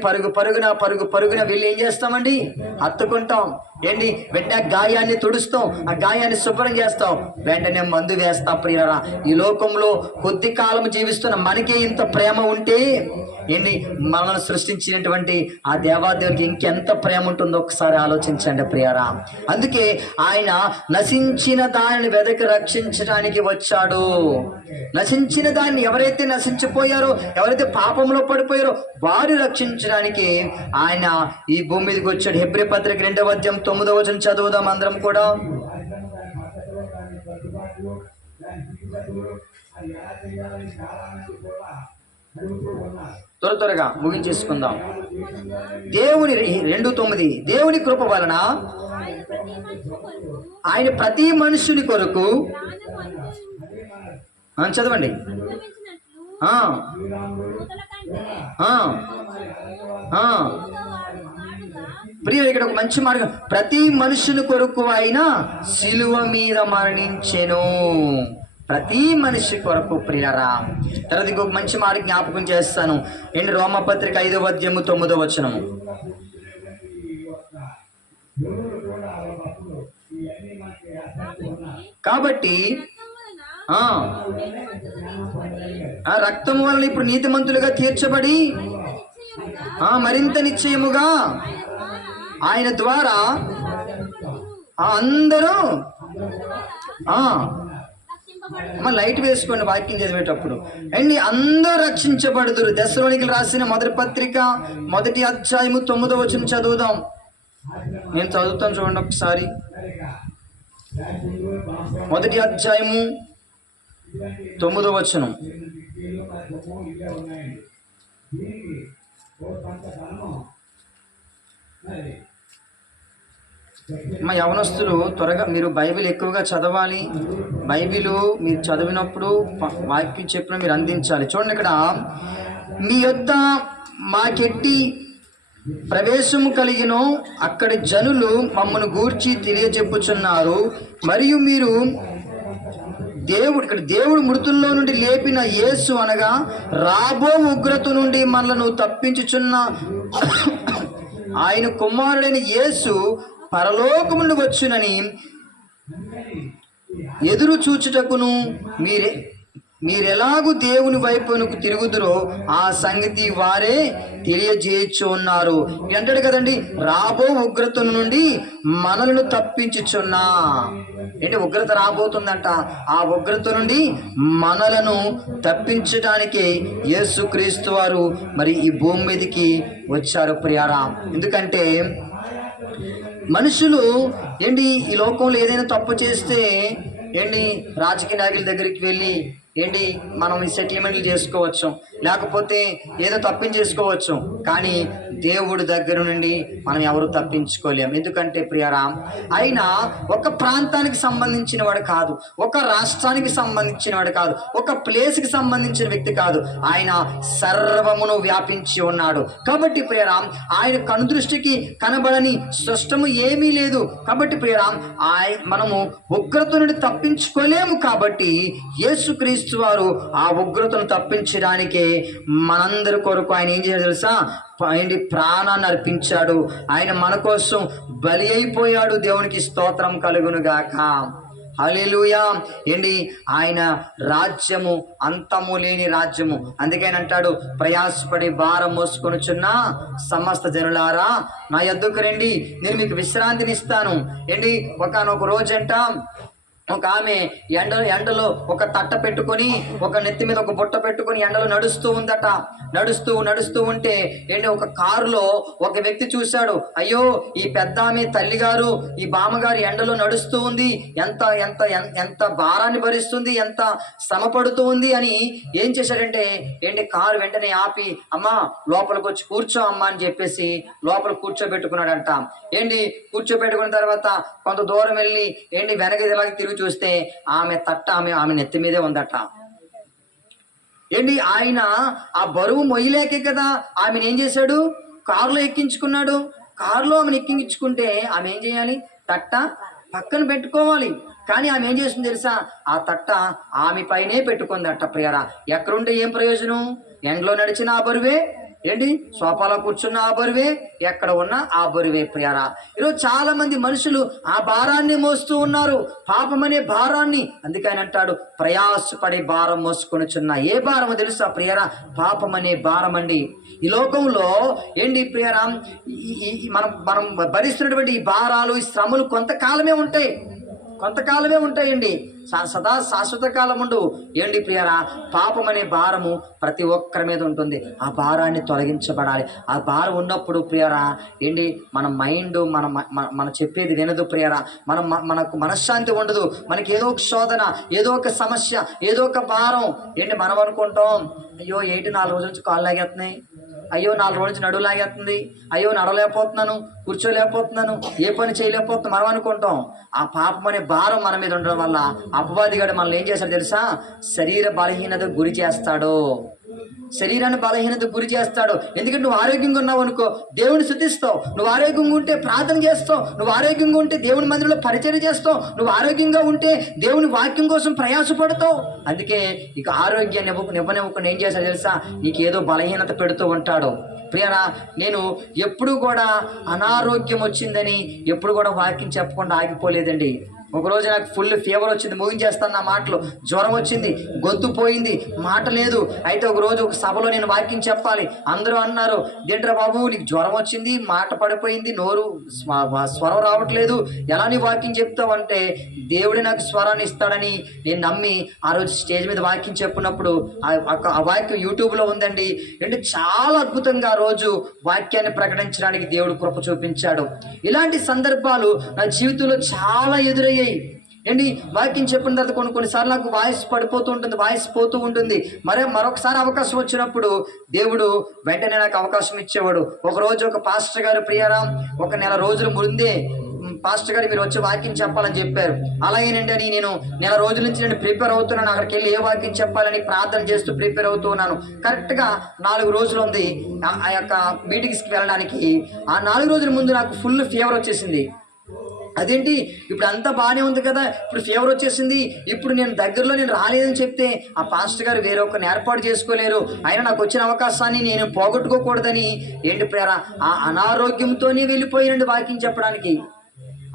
పరుగున వెళ్ళి ఏం చేస్తామండి? హత్తుకుంటాం. ఏంటి, వెంటనే గాయాన్ని తుడుస్తాం, ఆ గాయాన్ని శుభ్రం చేస్తాం, వెంటనే మందు వేస్తాం. ప్రియరా, ఈ లోకంలో కొద్ది కాలం జీవిస్తున్న మనకే ఇంత ప్రేమ ఉంటే ఏంటి, మనల్ని సృష్టించినటువంటి ఆ దేవాదేవుడికి ఇంకెంత ప్రేమ ఉంటుందో ఒకసారి ఆలోచించండి ప్రియరా. అందుకే ఆయన నశించిన దానిని వెదకి రక్షించడానికి వచ్చాడు. నశించిన దాన్ని ఎవరైతే నశించిపోయారో, ఎవరైతే పాపంలో పడిపోయారో వారు రక్షించడానికి ఆయన ఈ భూమి మీదకి వచ్చాడు. హెబ్రీ పత్రిక 2వ అధ్యాయం 9వ వచనం చదువుదాం అందరం కూడా. త్వరగా ముగించేసుకుందాం. దేవుని 2:9 దేవుని కృప వలన ఆయన ప్రతి మనుషుని కొరకు చదవండి. ప్రియ, ఇక్కడ ఒక మంచి మార్గం, ప్రతి మనుషుని కొరకు ఆయన సిలువ మీద మరణించెను. ప్రతి మనిషి కొరకు ప్రియరా. తర్వాత ఇంకొక మంచి మాట జ్ఞాపకం చేస్తాను. ఏంటి, రోమపత్రిక 5వ అధ్యాయము 9వ వచనము. కాబట్టి రక్తము వలన ఇప్పుడు నీతిమంతులుగా తీర్చబడి మరింత నిశ్చయముగా ఆయన ద్వారా అందరూ లైట్ వేసుకోండి వాక్యం చదివేటప్పుడు. అండ్ అందరూ రక్షించబడుదురు. తెస్సలోనికీయులకు రాసిన మొదటి పత్రిక 1వ అధ్యాయము 9వ వచనం చదువుదాం. నేను చదువుతాను చూడండి ఒకసారి. 1వ అధ్యాయము 9వ వచనం. మా యవనస్తులు త్వరగా మీరు బైబిల్ ఎక్కువగా చదవాలి. బైబిల్ మీరు చదివినప్పుడు వాక్యం చెప్పిన మీరు అందించాలి. చూడండి, ఇక్కడ మీ యొద్ద మాకెట్టి ప్రవేశము కలిగినో అక్కడి జనులు మమ్మను గూర్చి తెలియజెప్పుచున్నారు. మరియు మీరు దేవుడు మృతుల్లో నుండి లేపిన యేసు అనగా రాబో ఉగ్రత నుండి మనలను తప్పించుచున్న ఆయన కుమారుడైన యేసు పరలోకము నుండి వచ్చునని ఎదురు చూచుటకును మీరెలాగూ దేవుని వైపునకు తిరుగుదురో ఆ సంగతి వారే తెలియజేయచ్చు ఉన్నారు. అంటాడు కదండి, రాబో ఉగ్రత నుండి మనలను తప్పించుచున్నా. ఏంటి, ఉగ్రత రాబోతుందంట. ఆ ఉగ్రత నుండి మనలను తప్పించడానికి యేసుక్రీస్తు వారు మరి ఈ భూమి మీదకి వచ్చారు ప్రియారా. ఎందుకంటే మనుషులు ఏంటి, ఈ లోకంలో ఏదైనా తప్పు చేస్తే ఏంటి, రాజకీయ నాయకుల దగ్గరికి వెళ్ళి ఏంటి మనం ఈ సెటిల్మెంట్లు చేసుకోవచ్చు, లేకపోతే ఏదో తప్పించేసుకోవచ్చు. కానీ దేవుడి దగ్గర నుండి మనం ఎవరు తప్పించుకోలేము. ఎందుకంటే ప్రియరా, ఆయన ఒక ప్రాంతానికి సంబంధించిన వాడు కాదు, ఒక రాష్ట్రానికి సంబంధించిన వాడు కాదు, ఒక ప్లేస్కి సంబంధించిన వ్యక్తి కాదు. ఆయన సర్వమును వ్యాపించి ఉన్నాడు. కాబట్టి ప్రియరా, ఆయన కనుదృష్టికి కనబడని స్పష్టము ఏమీ లేదు. కాబట్టి ప్రియరా, మనము ఉగ్రత నుండి తప్పించుకోలేము. కాబట్టి యేసుక్రీస్తు వారు ఆ ఉగ్రతను తప్పించడానికి మనందరి కొరకు ఆయన ఏం చేశాడు తెలుసా? ప్రాణాన్ని అర్పించాడు. ఆయన మన కోసం బలి అయిపోయాడు. దేవునికి స్తోత్రం కలుగును గాక. హల్లెలూయా. ఏంటి, ఆయన రాజ్యము అంతము లేని రాజ్యము. అందుకని అంటాడు, ప్రయాసపడి భారం మోసుకొనుచున్న సమస్త జనులారా నా యొద్దకు రండి, నేను మీకు విశ్రాంతిని ఇస్తాను. ఏంటి, ఒకానొక రోజంట ఒక ఆమె ఎండలో ఒక తట్ట పెట్టుకొని ఒక నెత్తి మీద ఒక బుట్ట పెట్టుకొని ఎండలో నడుస్తూ ఉందట. నడుస్తూ ఉంటే ఏంటి ఒక కారులో ఒక వ్యక్తి చూశాడు. అయ్యో, ఈ పెద్ద ఆమె తల్లిగారు, ఈ బామ్మగారు ఎండలో నడుస్తూ ఉంది, ఎంత ఎంత ఎంత భారాన్ని భరిస్తుంది, ఎంత శ్రమ పడుతూ ఉంది అని ఏం చేశాడంటే ఏంటి కారు వెంటనే ఆపి, అమ్మా లోపలికి వచ్చి కూర్చో అమ్మా అని చెప్పేసి లోపల కూర్చోబెట్టుకున్నాడంట. ఏంటి కూర్చోబెట్టుకున్న తర్వాత కొంత దూరం వెళ్ళి ఏంటి వెనక ఇలాగ తిరిగి చూస్తే ఆమె తట్ట ఆమె నెత్తి మీదే ఉందట. ఏంటి ఆయన ఆ బరువు మొయ్యలేకే కదా ఆమెను ఏం చేశాడు, కారులో ఎక్కించుకున్నాడు. కారులో ఆమెను ఎక్కించుకుంటే ఆమె ఏం చేయాలి, తట్ట పక్కన పెట్టుకోవాలి. కానీ ఆమె ఏం చేస్తుంది తెలుసా, ఆ తట్ట ఆమె పైనే పెట్టుకుందట. ప్రియరా, ఎక్కడుంటే ఏం ప్రయోజనం, ఎండలో నడిచిన ఆ బరువే, ఏంటి సోఫాలో కూర్చున్న ఆ బరువే, ఎక్కడ ఉన్నా ఆ బరువే. ప్రియరా, ఈరోజు చాలా మంది మనుషులు ఆ భారాన్ని మోస్తూ ఉన్నారు, పాపం అనే భారాన్ని. అందుకని అంటాడు, ప్రయాసపడి భారం మోసుకొనుచున్న. ఏ భారము తెలుసా ప్రియరా, పాపం అనే భారం అండి. ఈ లోకంలో ఏంటి ప్రియరా, మనం భరిస్తున్నటువంటి ఈ భారాలు, ఈ శ్రమలు కొంతకాలమే ఉంటాయండి, సదా శాశ్వత కాలం ఉండు. ఏంటి ప్రియరా, పాపం అనే భారము ప్రతి ఒక్కరి మీద ఉంటుంది. ఆ భారాన్ని తొలగించబడాలి. ఆ భారం ఉన్నప్పుడు ప్రియరా ఏంటి మన మైండ్ మన చెప్పేది వినదు ప్రియరా, మనకు మనశ్శాంతి ఉండదు. మనకి ఏదో ఒక శోధన, ఏదో ఒక సమస్య, ఏదో ఒక భారం. ఏంటి మనం అనుకుంటాం, అయ్యో ఏంటి 4 రోజుల నుంచి కాళ్ళు లాగేస్తున్నాయి, అయ్యో 4 రోజుల నుంచి నడువు లాగేస్తుంది, అయ్యో నడవలేకపోతున్నాను, కూర్చోలేకపోతున్నాను, ఏ పని చేయలేకపోతున్నాను మనం అనుకుంటాం. ఆ పాపం అనే భారం మన మీద ఉండడం వల్ల అపవాదిగాడు మనల్ని ఏం చేస్తాడు తెలుసా, శరీర బలహీనత గురి చేస్తాడు. శరీరాన్ని బలహీనత గురి చేస్తాడు. ఎందుకంటే నువ్వు ఆరోగ్యంగా ఉన్నావు అనుకో, దేవుని స్తుతిస్తావు. నువ్వు ఆరోగ్యంగా ఉంటే ప్రార్థన చేస్తావు. నువ్వు ఆరోగ్యంగా ఉంటే దేవుని మందిరంలో పరిచర్య చేస్తావు. నువ్వు ఆరోగ్యంగా ఉంటే దేవుని వాక్యం కోసం ప్రయాసపడతావు. అందుకే ఇక ఆరోగ్యాన్ని నివ్వనివ్వకుండా ఏం చేస్తాడు తెలుసా, నీకు ఏదో బలహీనత పెడుతూ ఉంటాడు. ప్రియరా, నేను ఎప్పుడు కూడా అనారోగ్యం వచ్చిందని ఎప్పుడు కూడా వాక్యం చెప్పకుండా ఆగిపోలేదండి. ఒకరోజు నాకు ఫుల్ ఫీవర్ వచ్చింది, ముగించేస్తాను నా మాటలు. జ్వరం వచ్చింది, గొంతు పోయింది, మాట లేదు. అయితే ఒకరోజు ఒక సభలో నేను వాక్యం చెప్పాలి. అందరూ అన్నారు, ఏంట్రా బాబు నీకు జ్వరం వచ్చింది, మాట పడిపోయింది, నోరు స్వరం రావట్లేదు, ఎలా నీ వాక్యం చెప్తావు అంటే, దేవుడు నాకు స్వరాన్ని ఇస్తాడని నేను నమ్మి ఆ రోజు స్టేజ్ మీద వాక్యం చెప్పినప్పుడు ఆ వాక్యం యూట్యూబ్లో ఉందండి. అంటే చాలా అద్భుతంగా ఆ రోజు వాక్యాన్ని ప్రకటించడానికి దేవుడు కృప చూపించాడు. ఇలాంటి సందర్భాలు నా జీవితంలో చాలా ఎదురయ్యాయి. ఏంటి వాక్యం చెప్పిన తర్వాత కొన్నిసార్లు నాకు వాయిస్ పడిపోతూ ఉంటుంది, వాయిస్ పోతూ ఉంటుంది. మరొకసారి అవకాశం వచ్చినప్పుడు దేవుడు వెంటనే నాకు అవకాశం ఇచ్చేవాడు. ఒకరోజు ఒక పాస్టర్ గారు, ప్రియరా ఒక నెల రోజుల ముందే పాస్టర్ గారు మీరు వచ్చి వాక్యం చెప్పాలని చెప్పారు. అలాగేనండి అని నేను నెల రోజుల నుంచి నేను ప్రిపేర్ అవుతున్నాను. అక్కడికి వెళ్ళి ఏ వాక్యం చెప్పాలని ప్రార్థన చేస్తూ ప్రిపేర్ అవుతూ ఉన్నాను. కరెక్ట్గా 4 రోజులు ఉంది ఆ యొక్క మీటింగ్స్కి వెళ్ళడానికి. ఆ 4 రోజుల ముందు నాకు ఫుల్ ఫీవర్ వచ్చేసింది. అదేంటి ఇప్పుడు అంతా బాగానే ఉంది కదా, ఇప్పుడు ఫీవర్ వచ్చేసింది, ఇప్పుడు నేను దగ్గరలో నేను రాలేదని చెప్తే ఆ పాస్టర్ గారు వేరే ఒకరిని ఏర్పాటు చేసుకోలేరు, అయినా నాకు వచ్చిన అవకాశాన్ని నేను పోగొట్టుకోకూడదని ఏంటి ప్రేర ఆ అనారోగ్యంతోనే వెళ్ళిపోయానండి వాక్యం చెప్పడానికి.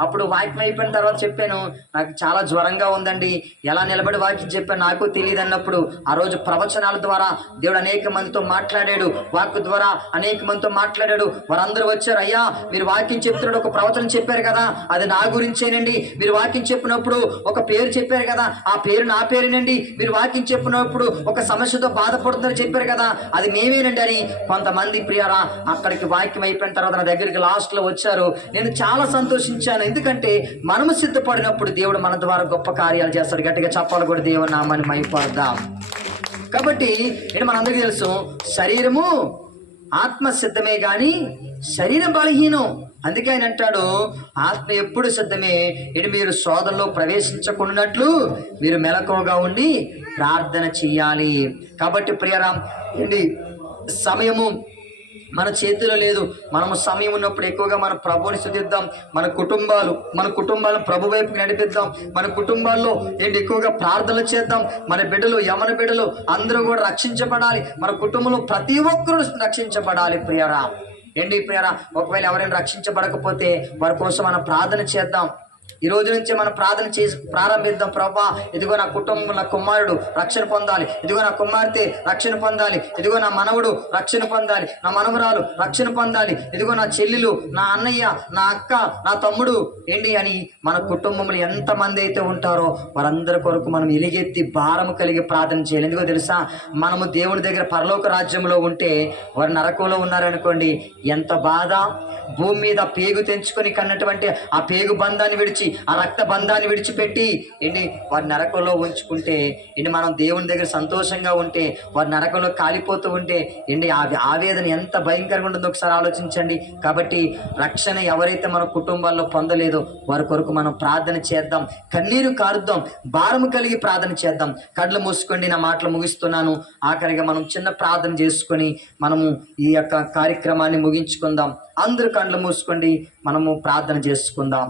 అప్పుడు వాక్యం అయిపోయిన తర్వాత చెప్పాను, నాకు చాలా జ్వరంగా ఉందండి, ఎలా నిలబడి వాక్యం చెప్పాను నాకు తెలియదు అన్నప్పుడు ఆ రోజు ప్రవచనాల ద్వారా దేవుడు అనేక మందితో మాట్లాడాడు, వాక్కు ద్వారా అనేక మందితో మాట్లాడాడు. వారందరూ వచ్చారు, అయ్యా మీరు వాక్యం చెప్తున్నాడు, ఒక ప్రవచనం చెప్పారు కదా అది నా గురించేనండి, మీరు వాక్యం చెప్పినప్పుడు ఒక పేరు చెప్పారు కదా ఆ పేరు నా పేరేనండి, మీరు వాక్యం చెప్పినప్పుడు ఒక సమస్యతో బాధపడుతుందని చెప్పారు కదా అది మేమేనండి అని కొంతమంది ప్రియరా అక్కడికి వాక్యం అయిపోయిన తర్వాత నా దగ్గరికి లాస్ట్లో వచ్చారు. నేను చాలా సంతోషించాను, ఎందుకంటే మనము సిద్ధపడినప్పుడు దేవుడు మన ద్వారా గొప్ప కార్యాలు చేస్తాడు. గట్టిగా చెప్పాలి కూడా దేవుని నామాన్ని మహిమపడదాం. కాబట్టి ఇది మనందరికీ తెలుసు, శరీరము ఆత్మ సిద్ధమే కానీ శరీరం బలహీనం. అందుకే ఆయన అంటాడు, ఆత్మ ఎప్పుడు సిద్ధమే, ఇది మీరు శోధనలో ప్రవేశించకున్నట్లు మీరు మెలకువగా ఉండి ప్రార్థన చెయ్యాలి. కాబట్టి ప్రియరాం ఏంటి సమయము మన చేతిలో లేదు. మనము సమయం ఉన్నప్పుడు ఎక్కువగా మన ప్రభువుని స్తుతిద్దాం. మన కుటుంబాలను ప్రభు వైపుకి నడిపిద్దాం. మన కుటుంబాల్లో ఏంటి ఎక్కువగా ప్రార్థనలు చేద్దాం. మన బిడ్డలు యమన బిడ్డలు అందరూ కూడా రక్షించబడాలి. మన కుటుంబంలో ప్రతి ఒక్కరూ రక్షించబడాలి. ప్రియరా ఏంటి ప్రియరా ఒకవేళ ఎవరైనా రక్షించబడకపోతే వారి కోసం మనం ప్రార్థన చేద్దాం. ఈ రోజు నుంచే మనం ప్రార్థన చేసి ప్రారంభిద్దాం. ప్రభా, ఇదిగో నా కుటుంబం, నా కుమారుడు రక్షణ పొందాలి, ఇదిగో నా కుమార్తె రక్షణ పొందాలి, ఇదిగో నా మనవడు రక్షణ పొందాలి, నా మనవరాలు రక్షణ పొందాలి, ఇదిగో నా చెల్లెలు, నా అన్నయ్య, నా అక్క, నా తమ్ముడు ఏంటి అని మన కుటుంబంలో ఎంతమంది అయితే ఉంటారో వారందరి కొరకు మనం ఎలుగెత్తి భారము కలిగి ప్రార్థన చేయాలి. ఎందుకో తెలుసా, మనము దేవుని దగ్గర పరలోక రాజ్యంలో ఉంటే వారు నరకంలో ఉన్నారనుకోండి, ఎంత బాధ. భూమి మీద పేగు తెంచుకొని కన్నటువంటి ఆ పేగు బంధాన్ని విడిచి, ఆ రక్త బంధాన్ని విడిచిపెట్టి ఏంటి వారి నరకంలో ఉంచుకుంటే ఏంటి, మనం దేవుని దగ్గర సంతోషంగా ఉంటే వారి నరకంలో కాలిపోతూ ఉంటే ఏంటి ఆ ఆవేదన ఎంత భయంకరంగా ఉంటుందో ఒకసారి ఆలోచించండి. కాబట్టి రక్షణ ఎవరైతే మన కుటుంబాల్లో పొందలేదో వారి కొరకు మనం ప్రార్థన చేద్దాం, కన్నీరు కారుద్దాం, భారము కలిగి ప్రార్థన చేద్దాం. కళ్ళు మూసుకోండి, నా మాటలు ముగిస్తున్నాను. ఆఖరిగా మనం చిన్న ప్రార్థన చేసుకొని మనము ఈ యొక్క కార్యక్రమాన్ని ముగించుకుందాం. అందరూ కళ్ళు మూసుకోండి, మనము ప్రార్థన చేసుకుందాం.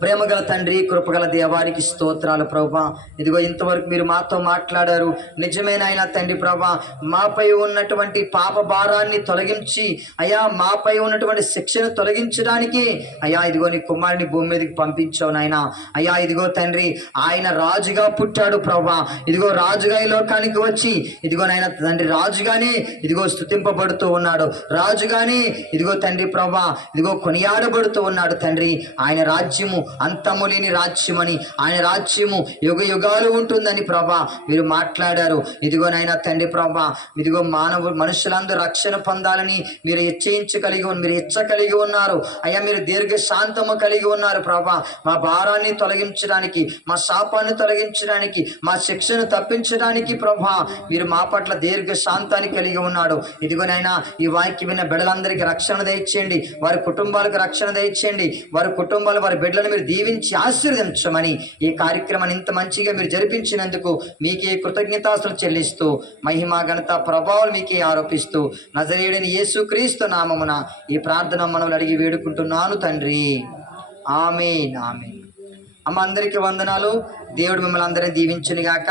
ప్రేమగల తండ్రి, కృపగల దేవానికి స్తోత్రాలు ప్రభువా. ఇదిగో ఇంతవరకు మీరు మాతో మాట్లాడారు. నిజమైన ఆయన తండ్రి ప్రభువా, మాపై ఉన్నటువంటి పాప భారాన్ని తొలగించి అయ్యా, మాపై ఉన్నటువంటి శిక్షను తొలగించడానికి అయ్యా ఇదిగో నీ కుమారుని భూమి మీదకి పంపించావు నాయన. అయ్యా ఇదిగో తండ్రి, ఆయన రాజుగా పుట్టాడు ప్రభువా. ఇదిగో రాజుగా ఈ లోకానికి వచ్చి ఇదిగో నాయన తండ్రి రాజుగానే ఇదిగో స్తుతింపబడుతూ ఉన్నాడు, రాజుగానే ఇదిగో తండ్రి ప్రభువా ఇదిగో కొనియాడబడుతూ ఉన్నాడు తండ్రి. ఆయన రాజ్యము అంతము లేని రాజ్యమని, ఆయన రాజ్యము యుగ యుగాలు ఉంటుందని ప్రభా మీరు మాట్లాడారు. ఇదిగోనైనా తండ్రి ప్రభా, ఇదిగో మనుషులందరూ రక్షణ పొందాలని మీరు మీరు ఇచ్చగలిగి ఉన్నారు అయ్యా. మీరు దీర్ఘ శాంతము కలిగి ఉన్నారు ప్రభా. మా భారాన్ని తొలగించడానికి, మా శాపాన్ని తొలగించడానికి, మా శిక్షను తప్పించడానికి ప్రభా మీరు మా పట్ల దీర్ఘ శాంతాన్ని కలిగి ఉన్నాడు. ఇదిగోనైనా ఈ వాక్య విన్న బిడ్డలందరికీ రక్షణ దయచేయండి, వారి కుటుంబాలకు రక్షణ దయచేయండి, వారి కుటుంబాలు వారి బిడ్డలను మీరు దీవించి ఆశీర్వదించమని, ఈ కార్యక్రమాన్ని ఇంత మంచిగా మీరు జరిపించినందుకు మీకే కృతజ్ఞతాస్తులు చెల్లిస్తూ మహిమ ఘనత ప్రభావాలు మీకే ఆరోపిస్తూ నజరేయుడైన యేసుక్రీస్తు నామమున ఈ ప్రార్థన మనవులు అడిగి వేడుకుంటున్నాను తండ్రి. ఆమేన్, ఆమేన్. అమ్మ అందరికీ వందనాలు. దేవుడు మిమ్మల్ని అందరినీ దీవించును గాక.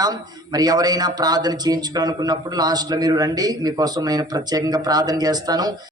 మరి ఎవరైనా ప్రార్థన చేయించుకోవాలనుకున్నప్పుడు లాస్ట్లో మీరు రండి, మీకోసం నేను ప్రత్యేకంగా ప్రార్థన చేస్తాను.